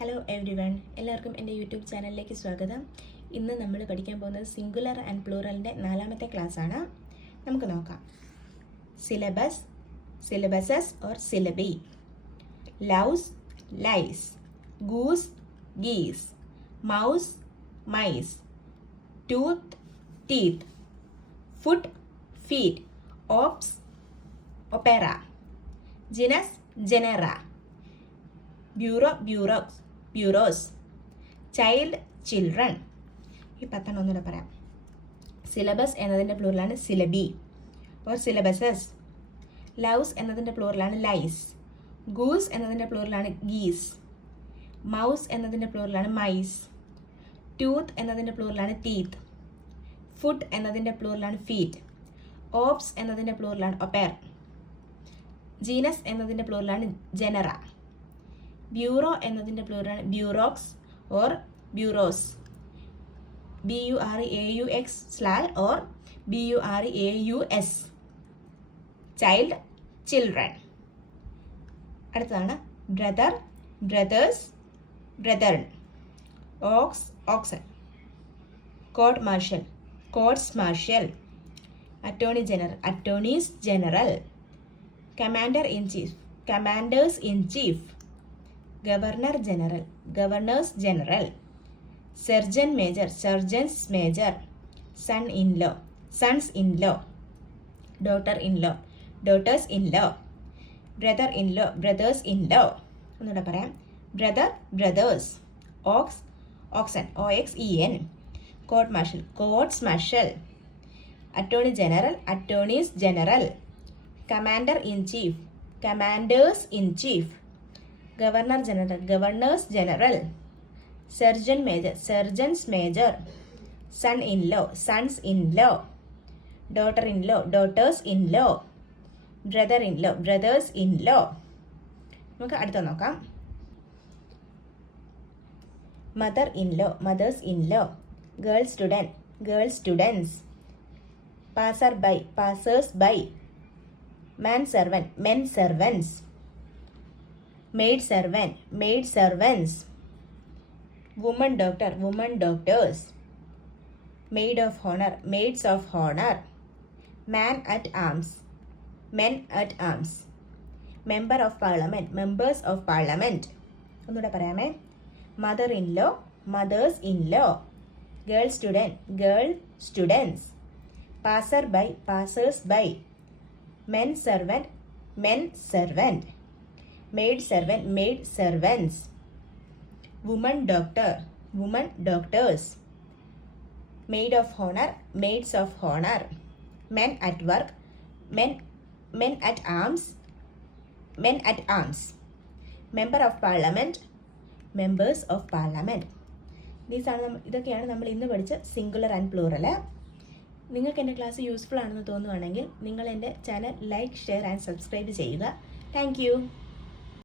Hello every one, എല്ലാവർക്കും എൻ്റെ YouTube ചാനലിലേക്ക് സ്വാഗതം. ഇന്ന് നമ്മൾ പഠിക്കാൻ പോകുന്നത് സിംഗുലർ ആൻഡ് പ്ലൂറലിൻ്റെ 4ാമത്തെ ക്ലാസ്സാണ്. നമുക്ക് നോക്കാം. Syllabus, syllabuses or syllabi. Louse, lice. Goose, geese. Mouse, mice. Tooth, teeth. Foot, feet. Opus, opera. Genus, genera. Bureau, bureaus, bureaus. Child, children. ഈ 10 ഒന്നുകൂടെ പറയാം. സിലബസ് എന്നതിൻ്റെ പ്ലൂറലാണ് സിലബി ഓർ സിലബസസ്. ലൗസ് എന്നതിൻ്റെ പ്ലൂറലാണ് ലൈസ്. ഗൂസ് എന്നതിൻ്റെ പ്ലൂറലാണ് ഗീസ്. മൗസ് എന്നതിൻ്റെ പ്ലൂറലാണ് mice. Tooth എന്നതിൻ്റെ പ്ലൂറലാണ് ടീത്ത്. ഫുഡ് എന്നതിൻ്റെ പ്ലൂറലാണ് ഫീറ്റ്. ഓപ്സ് എന്നതിൻ്റെ പ്ലൂറലാണ് ഒപ്പേർ. ജീനസ് എന്നതിൻ്റെ പ്ലൂറലാണ് ജെനറ. ബ്യൂറോ എന്നതിൻ്റെ പ്ലൂറലാണ് bureaux or bureaus. BURAUX/ or BURAUS. Child, children. അടുത്തതാണ് brother, brothers, brethren. Ox, oxen. Court martial, courts martial. Attorney general, attorneys general. Commander in chief, commanders in chief. Governor general, governors general. Surgeon major, surgeons major. Son in law, sons in law. Daughter in law, daughters in law. Brother in law, brothers in law. ഒന്നുകൂടെ പറയാം. Brother, brothers. Ox, oxen, OXEN. Court martial, courts martial. Attorney general, attorneys general. Commander in chief, commanders in chief. Governor general, governors general. Surgeon major, surgeons major. Son in law, sons in law. Daughter in law, daughters in law. Brother in law, brothers in law. നമുക്ക് അടുത്ത നോക്കാം. Mother in law, mothers in law. Girl student, girl students. Passer by, passers by. Man servant, men servants. maid servant, maid servants. Woman doctor, woman doctors. Maid of honor, maids of honor. Man at arms, men at arms. Member of parliament, members of parliament. ഒന്നുകൂടെ പറയാമേ. Mother in law, mothers in law. Girl student, girl students. Passer by, passers by. Men servant, men servant. Maid servant, maid servants. Woman doctor, woman doctors. Maid of honor, maids of honor. Men at work, men at arms, men at arms. Member of parliament, members of parliament. ഇതൊക്കെയാണ് നമ്മൾ ഇന്ന് പഠിച്ച singular and plural. നിങ്ങൾക്ക് എൻ്റെ class useful ആണെന്ന് തോന്നുവാണെങ്കിൽ നിങ്ങൾ എൻ്റെ channel like, share and subscribe ചെയ്യുക. Thank U.